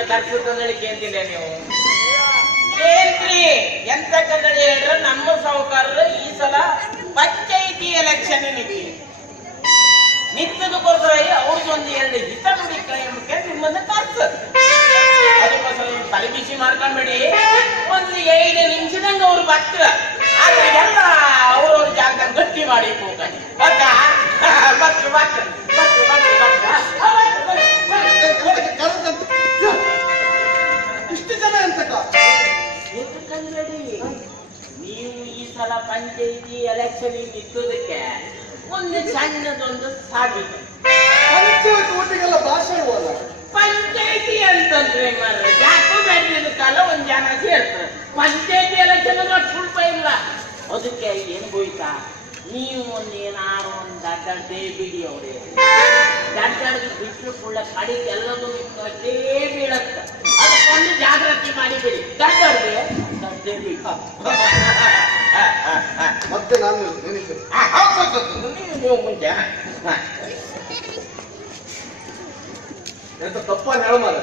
ಎಲ್ಲ ಕರ್ಸುತ್ತ ಕೇಳ್ತಿಲ್ಲ ನೀವು ಏನ್ರಿ ಎಂತ ಕನ್ನಡಿ ಹೇಳ್ರೆ ನಮ್ಮ ಸಾಹುಕಾರರು ಈ ಸಲ ಪಂಚಾಯಿತಿ ಎಲೆಕ್ಷನ್ ನಿಂತದಕ್ಕೋಸ್ಕರ ಅವ್ರಿಗೊಂದು 2 ಹಿತ ನುಡಿ ಕೈಯಕ್ಕೆ ನಿಮ್ಮನ್ನ ಕರ್ಸ ಅದಕ್ಕೋಸ್ಕರ ನೀವು ತಲೆ ಬಿಸಿ ಮಾಡ್ಕೊಂಡ್ಬೇಡಿ. ಒಂದು 5 ನಿಮಿಷದಂಗ ಅವ್ರು ಬರ್ತಾರ ಆದ್ರೆ ಎಲ್ಲ ಅವ್ರವ್ರ ಜಾಗ ಗಟ್ಟಿ ಮಾಡಿ ಹೋಗ್ತಾನೆ ಇಷ್ಟು ಜನ ಎಂತಕ ನೀವು ಈ ಸಲ ಪಂಚಾಯಿತಿ ಎಲೆಕ್ಷನ್ ನಿಂತದಕ್ಕೆ ಒಂದು ಸಣ್ಣದೊಂದು ಸಾಧ್ಯತೆ. ಪಂಚಾಯತ್ ಒಟ್ಟಿಗೆಲ್ಲ ಭಾಷಣ ಪಂಚಾಯಿತಿ ಅಂತಂದ್ರೆ ಮಾರ್ರೆ ಯಾಕೋ ಬೇಡ ಕಾಲ ಒಂದ್ ಜನ ಸೇರ್ತಾರೆ. ಪಂಚಾಯಿತಿ ಎಲೆಕ್ಷನ್ ಸ್ವಲ್ಪ ಇಲ್ಲ. ಅದಕ್ಕೆ ಏನ್ ಹೋಯ್ತಾ ನೀವು ಒಂದೇನಾರು ಒಂದು ದಡ್ಡೇ ಬಿಡಿ ಅವ್ರೆ ದಡ್ಡಾಡಿಗೆ ಬಿಟ್ಟು ಕುಳ್ಳ ಕಡಿಗೆ ಎಲ್ಲದೂ ನಿಮ್ಮಷ್ಟೇ ಬೀಳತ್ತ. ಅದಕ್ಕೊಂದು ಜಾಗೃತಿ ಮಾಡಿಬಿಡಿ. ದಡ್ಡಾಡ್ಗೆ ದಡ್ಡೇ ಬಿಡಿ. ಮತ್ತೆ ನಾನು ನೀವು ಮುಂಚೆ ಎಂತ ತಪ್ಪ ನೆಳಮಾರ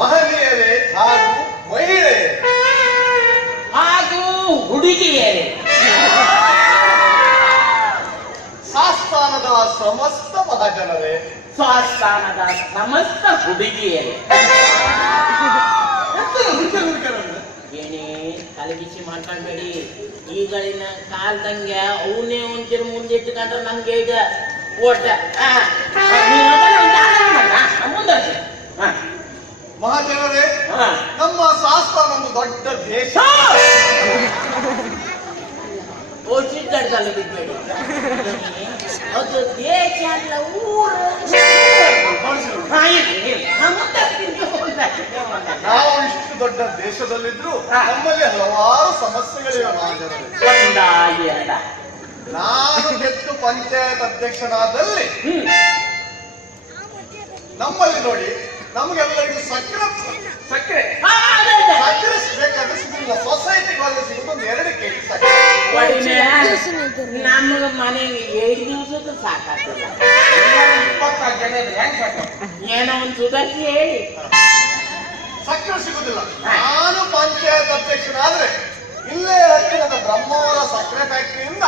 ಮಹನೀಯರೇ ಹಾಗೂ ಮಹಿಳೆಯರೇ ಹಾಗೂ ಹುಡುಗಿಯರೇ ಸಾಸ್ಥಾನದ ಸಮಸ್ತ ಮಹಾಜನರೇ ಸ್ವಸ್ಥಾನದ ಸಮಸ್ತ ಹುಡುಗಿಯರೇ ಏನೇ ತಲೆಬಿಸಿ ಮಾಡ್ಕೊಂಡ್ಬೇಡಿ. ಈಗಳಿನ ಕಾಲ್ದಂಗೆ ಅವನೇ ಒಂಚೂರು ಮುಂದೆ ಇಟ್ಟುಕೊಂಡ್ರೆ ನಂಗೆ ಈಗ ಓಟ ಮಹಾಜನರೇ ನಮ್ಮ ಸಾಸ್ಥಾನ ಒಂದು ದೊಡ್ಡ ದೇಶ. ಓಚಿದ್ದಲ್ಲ ಬಿಡ್ಬೇಡಿ. ಅದು ದೇಶ ಅಲ್ಲ ಊರು. ನಾವು ಇಷ್ಟು ದೊಡ್ಡ ದೇಶದಲ್ಲಿದ್ರು ನಮ್ಮಲ್ಲಿ ಹಲವಾರು ಸಮಸ್ಯೆಗಳಿವೆ ಮಹಾಜನರೇ. ನಾನು ಗೆದ್ದು ಪಂಚಾಯತ್ ಅಧ್ಯಕ್ಷನಾದಲ್ಲಿ ನಮ್ಮಲ್ಲಿ ನೋಡಿ ನಮ್ಗೆಲ್ಲರಿಗೂ ಸಕ್ಕರೆ ಬೇಕಾದ್ರೆ ಸಿಗುದಿಲ್ಲ. ಸೊಸೈಟಿಗೆ ಹೋದ್ರೆ ಸಿಗುದು ಒಂದು 2 ಕೆಜಿ ಸಕ್ಕರೆ. ನಮ್ಗ ಮನೆಗೆ 7 ದಿವಸದ ಸಾಕಾಗ್ತದ. 24 ಜನ ಇದ್ರೆ ಹೆಂಗ್ ಸಾಕ? ಏನೋ ಒಂದು ಸುಧಾರಿಸಿ ಹೇಳಿ. ಸಕ್ಕರೆ ಸಿಗುದಿಲ್ಲ. ನಾನು ಪಂಚಾಯತ್ ಅಧ್ಯಕ್ಷನಾದ್ರೆ ಇಲ್ಲೇ ಹತ್ತಿರದ ಬ್ರಹ್ಮಾವರ ಸಕ್ಕರೆ ಫ್ಯಾಕ್ಟರಿಯಿಂದ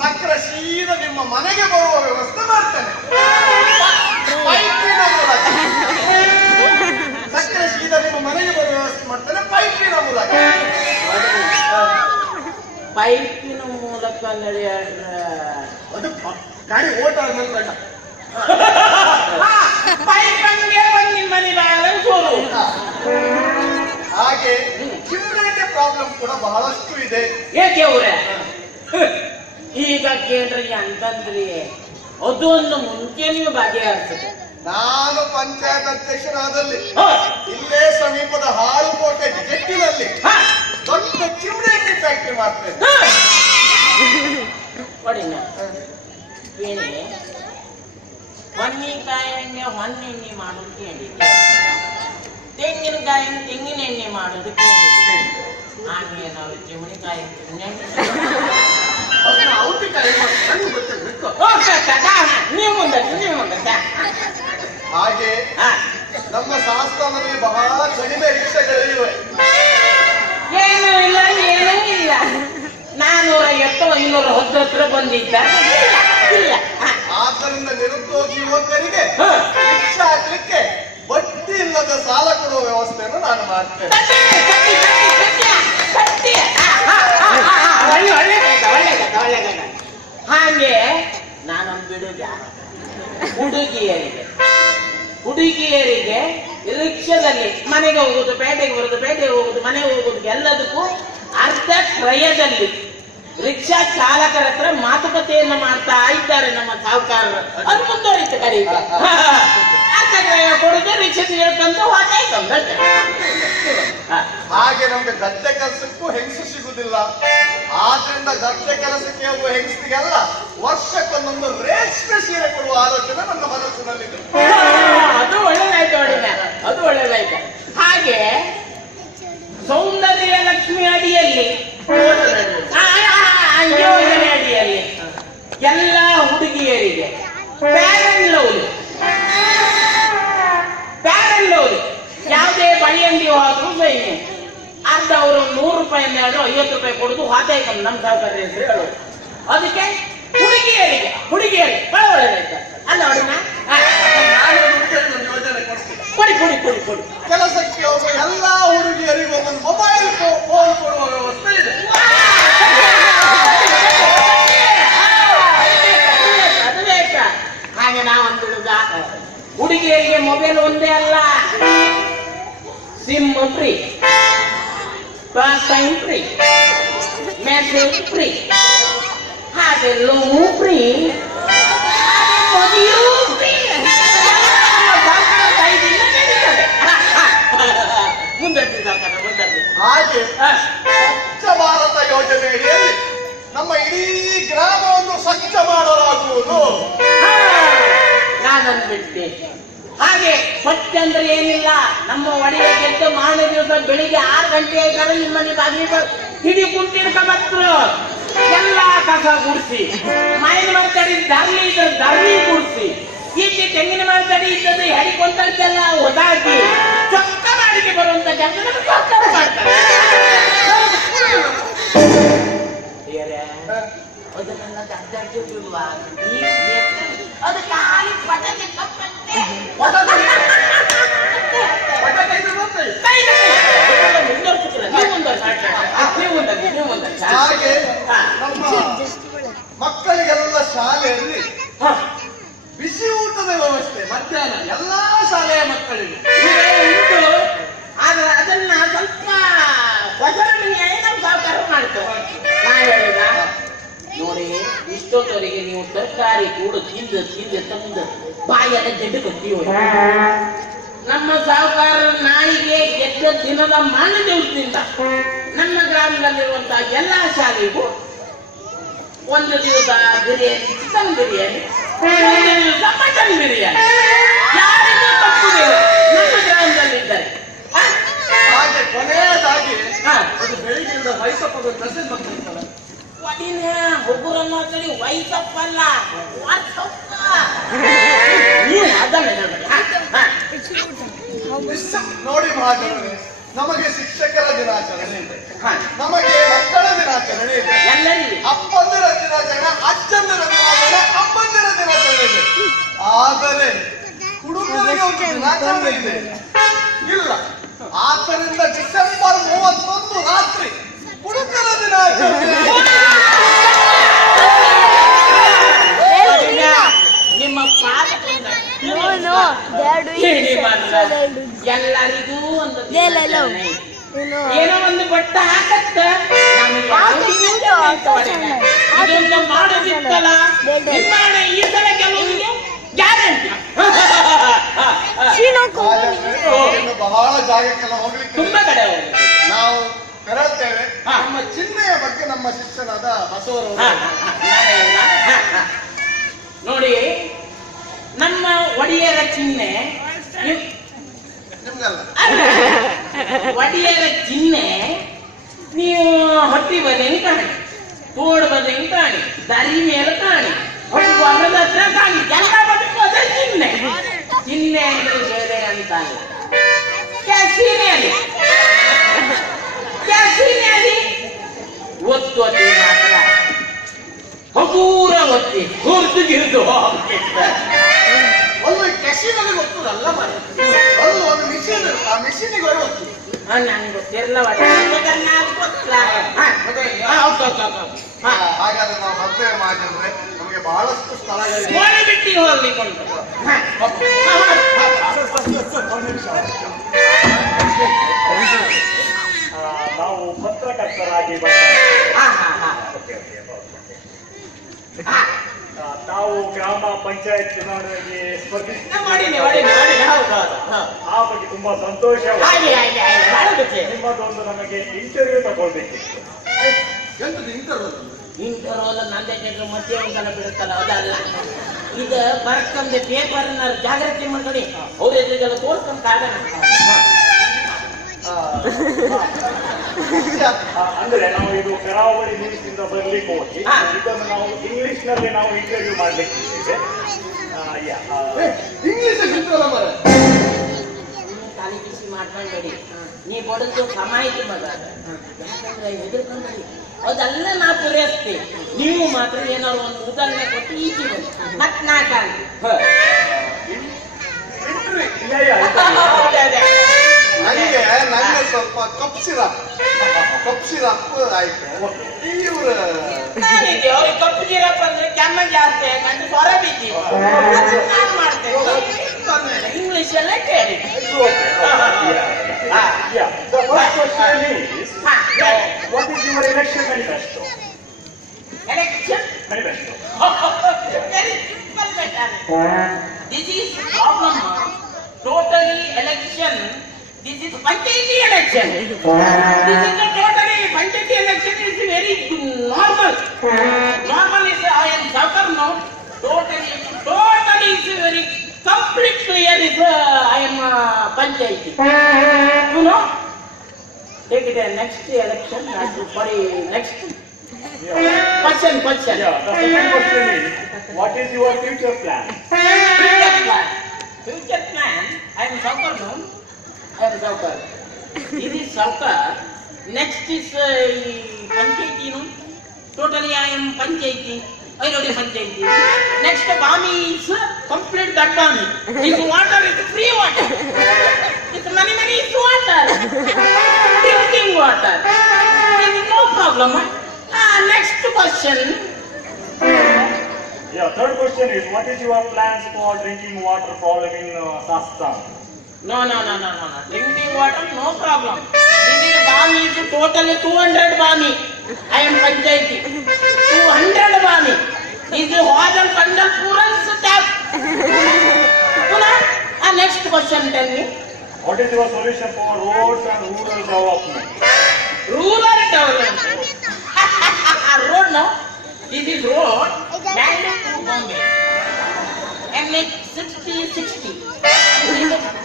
ಸಕ್ಕರೆ ಸೀದಾ ನಿಮ್ಮ ಮನೆಗೆ ಬರುವ ವ್ಯವಸ್ಥೆ ಮಾಡ್ತೇನೆ. ಪೈಪಿನ ಮೂಲಕ ಸಕ್ಕರೆ ಸೀದಾ ನಿಮ್ಮ ಮನೆಗೆ ಬರುವ ವ್ಯವಸ್ಥೆ ಮಾಡ್ತೇನೆ ಪೈಪಿನ ಮೂಲಕ. ಪೈಪಿನ ಮೂಲಕ ನಡೆಯಾಡ್ರ ಅದು ಗಾಡಿ ಓಟ ಆದ್ಮೇಲೆ ಪೈಪಂಗೆ ಬಂದು ನಿಮ್ಮ ಮನೆ ಬಾಳ ಸೋರು. ಹಾಗೆ ಚಿಮ್ರೇಟೆ ಪ್ರಾಬ್ಲಮ್ ಕೂಡ ಬಹಳಷ್ಟು ಇದೆ. ಏಕೆ ಅವ್ರೆ ಈಗ ಕೇಂದ್ರಿ ಅಂತಂದ್ರಿ ಅದೊಂದು ಮುಂಚೆ ನೀವು ಬಗೆಹರಿಸುತ್ತೆ. ನಾನು ಪಂಚಾಯತ್ ಅಧ್ಯಕ್ಷರಾದಲ್ಲಿ ಇಲ್ಲೇ ಸಮೀಪದ ಹಾಳುಕೋಟೆ ಜಟ್ಟಿನಲ್ಲಿ ದೊಡ್ಡ ಚಿಮ್ರೇಟೆ ಫ್ಯಾಕ್ಟರಿ ಮಾಡ್ತೇನೆ. ಹೊಡಿನ ಏನೇ ಹೊನ್ನಿಕಾಯಿ ಎಣ್ಣೆ ಹೊನ್ನೆಣ್ಣೆ ಮಾಡೋದು ಕೇಳಿದ್ದೆ. ತೆಂಗಿನಕಾಯಿ ತೆಂಗಿನ ಎಣ್ಣೆ ಮಾಡೋದು ಕೇಳಿದ್ದೆ. ಹಾಗೆ ನಾವು ಚಿಮಣಿಕಾಯಿ ನೀವು ಮುಂದೆ ಹಾಗೆ ನಮ್ಮ ಶಾಸ್ತ್ರದಲ್ಲಿ ಬಹಳ ಕಡಿಮೆ ರಿಕ್ಷೆಗಳಿವೆ. ಏನೂ ಇಲ್ಲ ಏನೂ ಇಲ್ಲ. 450 500 ಹತ್ರ ಬಂದಿದ್ದ. ಆದ್ದರಿಂದ ನಿರುದ್ಯೋಗಿ ಯುವಕರಿಗೆ ರಿಕ್ಷಾ ಹಾಕ್ಲಿಕ್ಕೆ ಬಡ್ಡಿ ಇಲ್ಲದ ಸಾಲ ಕೊಡುವ ವ್ಯವಸ್ಥೆಯನ್ನು ನಾನು ಮಾಡ್ತೇನೆ. ಹಾಗೆ ನಾನೊಂದು ಬಿಡುಗ ಹುಡುಗಿಯರಿಗೆ ರಿಕ್ಷಾದಲ್ಲಿ ಮನೆಗೆ ಹೋಗುದು, ಪೇಟೆಗೆ ಬರುದು, ಪೇಟೆಗೆ ಹೋಗುದು, ಮನೆಗೆ ಹೋಗುದು, ಎಲ್ಲದಕ್ಕೂ ಅರ್ಧ ಕ್ರಯದಲ್ಲಿ ರಿಕ್ಷಾ ಚಾಲಕರ ಹತ್ರ ಮಾತುಕತೆಯನ್ನು ಮಾಡ್ತಾ ಇದ್ದಾರೆ ನಮ್ಮ ಸಾಹುಕಾರರು. ಅದು ಮುಂದುವರಿತು ಕರೀಗ ಅರ್ಧ ಕ್ರಯ ಕೊಡುದು, ರಿಕ್ಷಾ ಹೇಳ್ಕೊಂತ ಹೋಗ್ತಾ. ಹಾಗೆ ನಮ್ಗೆ ಗದ್ದೆ ಕೆಲಸಕ್ಕೂ ಹೆಂಗಸು ಸಿಗುದಿಲ್ಲ. ಆದ್ರಿಂದ ಗದ್ದೆ ಕೆಲಸಕ್ಕೆ ಹೋಗುವ ಹೆಂಗಸಿಗೆಲ್ಲ ವರ್ಷಕ್ಕೊಂದೊಂದು ರೇಷ್ಮೆ ಸೀರೆ ಕೊಡುವ ಆಲೋಚನೆ ನನ್ನ ಮನಸ್ಸಿನಲ್ಲಿದೆ. ಅದು ಒಳ್ಳೇದಾಯ್ತು ಒಳ್ಳೆ, ಅದು ಒಳ್ಳೇದಾಯ್ತು. ಹಾಗೆ ಸೌಂದರ್ಯ ಲಕ್ಷ್ಮಿ ಅಡಿಯಲ್ಲಿ ಯೋಜನೆ ಅಡಿಯಲ್ಲಿ ಎಲ್ಲ ಹುಡುಗಿಯರಿಗೆ ಪ್ಯಾರನ್ ಲವ್ ಯಾವುದೇ ಬಳಿ ಅಂಗಡಿ ಹೋದ್ರು ಸೈನೆ ಅರ್ಧ ಅವರು 100 ರೂಪಾಯಿ 50 ರೂಪಾಯಿ ಕೊಡುದು ಹಾತೆ ನಮ್ಮ ಸಾವುಕಾರ ಹೆಸರು ಹೇಳೋದು. ಅದಕ್ಕೆ ಹುಡುಗಿಯರಿಗೆ ಬಹಳ ಒಳ್ಳೆದಾಯ್ತು ಅಲ್ಲ ಹುಡುಗ. ಕೊಡಿ ಕೊಡಿ ಕೊಡಿ ಕೊಡಿ. ಕೆಲಸಕ್ಕೆ ಹೋಗುವ ಎಲ್ಲಾ ಹುಡುಗಿಯರಿಗೂ ಒಂದು ಮೊಬೈಲ್ ಫೋನ್ ಕೊಡುವ ವ್ಯವಸ್ಥೆ ಇದೆ. ಅದು ಬೇಕಾ? ಹಾಗೆ ನಾವೊಂದು ಹುಡುಗಿಯರಿಗೆ ಮೊಬೈಲ್ ಒಂದೇ ಅಲ್ಲ, sim free, time free, message free, ಹಾಗೆ ಲೋನ್ ಫ್ರೀ, ಮದುವೆಯೂ ಫ್ರೀ. ಹಾಗೆ ಸ್ವಚ್ಛ ಭಾರತ ಯೋಜನೆ ಅಡಿಯಲ್ಲಿ ನಮ್ಮ ಇಡೀ ಗ್ರಾಮವನ್ನು ಸ್ವಚ್ಛ ಮಾಡಲಾಗುವುದು. ನಾನೊಂದು ಬಿಟ್ಟೆ. ಹಾಗೆ ಸ್ವಚ್ಛ ಅಂದ್ರೆ ಏನಿಲ್ಲ, ನಮ್ಮ ಒಡೆಯ ಗೆದ್ದು ಮಾರನೇ ದಿವಸ ಬೆಳಿಗ್ಗೆ 6 ಗಂಟೆ ಆಯ್ತಾರೆ ನಿಮ್ಮನೆ ಬಾಗಿಲು ಹಿಡಿ ಕುಂಟಿಡ್ಕ ಬರ್ತರು ಎಲ್ಲ ಕಸ ಗುಡಿಸಿ, ಮೈನ್ ಮರತಡಿ ಧರ್ಲಿ ಇದ್ರೆ ಧರ್ಲಿ ಗುಡಿಸಿ, ಈಚೆ ತೆಂಗಿನ ಮರತಡಿ ಇದ್ದದ್ದು ಹೆಡಿಕೊಂತಲ್ಲ ಒದಾಕಿ ಚೊಕ್ಕ ಮಾಡಿಕೆ ಬರುವಂತ ಕೆಲಸ ಸರ್ಕಾರ ಮಾಡ್ತಾರೆ. ಅದು ನನ್ನ ದಡ್ಡಲ್ವಾ ಅದು ಖಾಲಿ ಪಟಕೆ ಕಪ್ಪಂತೆ ಹಾಗೆ ನಮ್ಮ ಮಕ್ಕಳಿಗೆಲ್ಲ ಶಾಲೆಯಲ್ಲಿ ಬಿಸಿ ಊಟದ ವ್ಯವಸ್ಥೆ ಮಧ್ಯಾಹ್ನ ಎಲ್ಲಾ ಶಾಲೆಯ ಮಕ್ಕಳಿಗೆ ಉಂಟು. ಆದ್ರೆ ಅದನ್ನ ಸ್ವಲ್ಪ ಬದಲಾವಣೆಯಾಗಿ ನಾವು ಸಾಕಾರ ಮಾಡ್ತೇವೆ. ನಾ ಹೇಳಿದ ನೋಡಿ, ಇಷ್ಟೊತ್ತವರೆಗೆ ನೀವು ತರಕಾರಿ ಕೂಡ ತಿಂದು ತಂದು ಬಾಯೆಲ್ಲ ಜಡ್ಡು ಕತ್ತೀವಿ. ನಮ್ಮ ಸಾಹುಕಾರ ನಾಯಿಗೆ ಗೆದ್ದ ದಿನದ ಮಾನ ದಿವಸದಿಂದ ನಮ್ಮ ಗ್ರಾಮದಲ್ಲಿರುವಂತಹ ಎಲ್ಲಾ ಶಾಲೆಗೂ ಒಂದು ದಿವಸ ಬಿರಿಯಾನಿ, ಚಿಕನ್ ಬಿರಿಯಾನಿ, ಒಂದು ದಿವಸ ಮಟನ್ ಬಿರಿಯಾನಿ, ಯಾರಿಗೂ ತಪ್ಪುದಿಲ್ಲ ನಮ್ಮ ಗ್ರಾಮದಲ್ಲಿದ್ದಾರೆ. ಹಾಗೆ ಕೊನೆಯದಾಗಿ ಅದು ಬೆಳಿಗ್ಗೆಯಿಂದ ವಯಸ್ಸಪ್ಪ ಮೆಸೇಜ್ ಬರ್ತಿರ್ತಲ್ಲ, ಒಬ್ಬರನ್ನ ವಯಸ್ಸಪ್ಪಲ್ಲ ನೀವು ಅದನ್ನ ನೋಡಿ ಮಹಾಜನರೇ, ನಮಗೆ ಶಿಕ್ಷಕರ ದಿನಾಚರಣೆ ಇದೆ, ನಮಗೆ ಮಕ್ಕಳ ದಿನಾಚರಣೆ ಇದೆ, ಎಲ್ಲರಿಗೂ ಅಪ್ಪಂದಿರ ದಿನಾಚರಣೆ, ಅಜ್ಜಂದಿರ ದಿನಾಚರಣೆ, ಅಪ್ಪಂದಿರ ದಿನಾಚರಣೆ ಇದೆ. ಆದರೆ ಹುಡುಗರಿಗೆ ಒಂದು ದಿನಾಚರಣೆ ಇದೆ ಇಲ್ಲ. ಆದ್ದರಿಂದ ಡಿಸೆಂಬರ್ 31 ರಾತ್ರಿ ಹುಡುಗರ ದಿನಾಚರಣೆ. ನಿಮ್ಮ ಎಲ್ಲರಿಗೂ ಒಂದು ಏನೋ ಒಂದು ಬಟ್ಟ ಹಾಕತ್ತ ಇದೊಂದು ಮಾಡೋದಿತ್ತಲ್ಲ ನಿರ್ಮಾಣ ಈ ಸಲ ಕೆಲವೊಂದಿಗೆ ಗ್ಯಾರಂಟಿ. ಬಹಳ ಜಾಗಕ್ಕೆಲ್ಲ ಹೋಗ್ಲಿಕ್ಕೆ ತುಂಬಾ ಕಡೆ ಹೋಗಿ ನಾವು ತೆರಳುತ್ತೇವೆ. ನಮ್ಮ ಚಿಹ್ನೆಯ ಬಗ್ಗೆ ನಮ್ಮ ಶಿಕ್ಷಣದ ಬಸವರವರು ನೋಡಿ, ನಮ್ಮ ಒಡೆಯರ ಚಿಹ್ನೆ ನಿಮ್ಗಲ್ಲ, ಒಡೆಯರ ಚಿಹ್ನೆ ನೀವು ಹೊಟ್ಟಿ ಬದೆಂಗ್ ಕಾಣಿ, ತೋಡು ಬದೆಂಗ್ ಕಾಣಿ, ದರಿ ಮೇಲೆ ಕಾಣಿ, ಹೊರದ ಹತ್ರ ಕಾಣಿ, ಎಲ್ಲ ಬದಕು ಅದೇ ಚಿಹ್ನೆ. ಚಿಹ್ನೆ ಅಂದ್ರೆ ಬೇರೆ ಅಂತ ಒತ್ತು ಒತ್ತಿ ಮಾತ್ರ ಹಗೂರ ಒತ್ತಿ ಹೊರತು ಗಿರಿದು ಒಂದು ಕೆಸಿನಲ್ಲಿ ಗೊತ್ತದಲ್ಲ ಮನೆ, ಒಂದು ಒಂದು ಮಿಷಿನ್, ಆ ಮಿಷಿನಿಗೆ ಗೊತ್ತು. ನಂಗೆ ಗೊತ್ತಿರಲ್ಲ. ಹಾಗಾದ್ರೆ ನಾವು ಬರ್ತೇವೆ ಮಾಡಿದ್ರೆ ನಮಗೆ ಬಹಳಷ್ಟು ಸ್ಥಳಗಳಿವೆ. ಬಿಟ್ಟು ಹೋಗ್ಲಿಕ್ಕುಂಟು. ನಾವು ಪತ್ರಕರ್ತರಾಗಿ ನಾವು ಗ್ರಾಮ ಪಂಚಾಯತ್ ಚುನಾವಣೆಗೆ ಸ್ಪರ್ಧಿಸಿ ಆ ಬಗ್ಗೆ ತುಂಬಾ ಸಂತೋಷ. ನಿಮ್ಮದೊಂದು ನಮಗೆ ಇಂಟರ್ವ್ಯೂ ತಗೊಳ್ಬೇಕಿತ್ತು. ಇಂಟರ್ವ್ಯೂಲ್ ನಂದೇ ಕೇಳಿದ್ರು ಮತ್ತೆ ಒಂದ್ಸಲ ಬಿಡುತ್ತಲ್ಲ, ಅದಲ್ಲ ಇದು ಬರ್ಕಂದೆ ಪೇಪರ್ ಜಾಗ್ರತೆ ಮಾಡ್ಕೊಳ್ಳಿ, ಅವ್ರ ಎದುರಿಗೆಲ್ಲ ತೋರ್ಸ್ಕೊಂತ ಅಂದ್ರೆ ನಾವು ಇದು ಕರಾವಳಿ ನ್ಯೂಸ್ ಇಂದ ಬರ್ಲಿಕ್ಕೆ ಹೋಗಿ ಇದನ್ನು ನಾವು ಇಂಗ್ಲಿಷ್ ನಲ್ಲಿ ನಾವು ಇಂಟರ್ವ್ಯೂ ಮಾಡ್ಲಿಕ್ಕಿದ್ದೇವೆ. ಇಂಗ್ಲಿಷ್ ತಲೆ ಗಾಳಿ ಬಿಸಿ ಮಾಡ್ಕೊಂಡಿ ನೀ ಬಡದು ಸಮಾಯಿತಿ ಮಗ ಯಾಕಂದ್ರೆ ಹೆದರ್ಕೊಂಡಿ ಅದೆಲ್ಲ ನಾ ಪೂರೈಸ್ತೀನಿ. ನೀವು ಮಾತ್ರ ಏನಾದ್ರು ಒಂದು ಉದಾಹರಣೆ ಕೊಟ್ಟು ಈಚೆ ಬನ್ನಿ ಮತ್ ನಾ ಕಾಣಿ. ನಂಗೆ ಸ್ವಲ್ಪ ಕಪ್ ಸಿರಪ್ ಆಯ್ತು. ಇವ್ರು ಅವ್ರಿಗೆ ಕಪ್ಪು ಜೀರಪ್ಪ ಅಂದ್ರೆ ಕೆಮ್ಮ ಜಾಸ್ತಿ ಯಾಕಂದ್ರೆ ಸ್ವರ ಬಿದ್ದಿ ಮಾಡ್ತೇವೆ. ಇಂಗ್ಲಿಷ್ ಎಲ್ಲ ಕೇಳಿ. Yeah. The first question is, what is your election manifesto? Election? Manifesto. Very simple matter. This is problem. Totally election. This is Panchayati election. This is the totally Panchayati election is very normal. Normal is I am Saukar now. Totally is very complete clear is I am Panchayati. You know? Take it next election. Sorry, next Yeah. question. Yeah. The second question is, what is your future plan? Future plan. I am Saukar now. I am Saukar. This is Saukar. Next is Panchayati. No? Totally I am Panchayati. I know the Panchayati. Next Bami is complete that Bami. This water is free water. This money is water. Drinking water. There is no problem. Next question. Yeah. Third question is, what is your plans for drinking water problem in Sastam? No. Drinking water, no problem. This is Bami is totally 200 Bami. I am Panchayati. 200 Bami. This is Hojal Pandal Puran's tap. Next question, tell me. What is your solution for roads and rural development? Rural development. Road, no? This is road. Bangalore to Bombay. And like 60.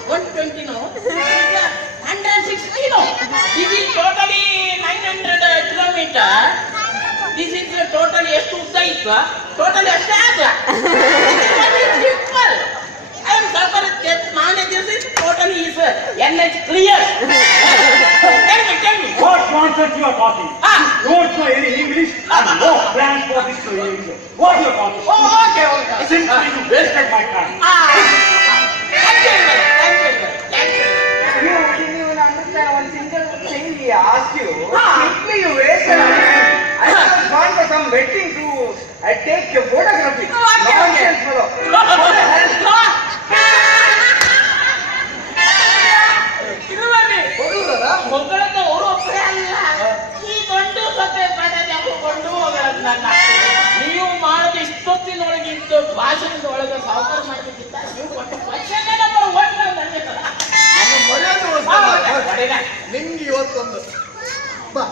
120, no? 160, no? This is totally 900 kilometer. This is totally ಎಷ್ಟು ಉದ್ದ ಇತ್ತು totally ಅಷ್ಟೇ ಆಗ simple. I am suffer knowledge is totally is NH clear. Tell me. What nonsense you are talking? Don't know any English and no plans for this solution. What you are talking? Okay. Simply you wasted my time. Thank you. You didn't understand one single thing he asked you. Ah. Simply you wasted our time. I have gone for some wedding to take your photography. Okay. Nonsense fellow. What the hell? ಮಗಳದ್ದು ಅವರು ಒಬ್ಬರೇ ಅಲ್ಲ ಈ ದೊಡ್ಡ ಕಥೆ ಪಡೆದುಕೊಂಡು ಹೋಗೋದು ನನ್ನ. ನೀವು ಮಾಡಿದ ಇಷ್ಟೊತ್ತಿನೊಳಗಿದ್ದು ಭಾಷಣದೊಳಗೆ ಸಾವುಕಾರ ಮಾಡಬೇಕಿತ್ತ ನೀವು ಕೊಟ್ಟ ಭಾಷಣ ನಂಬರ್ 1 ನನಗೆ ಮರ್ಯಾದೆ ನಿಮ್ಗೆ ಇವತ್ತೊಂದು ಬಾ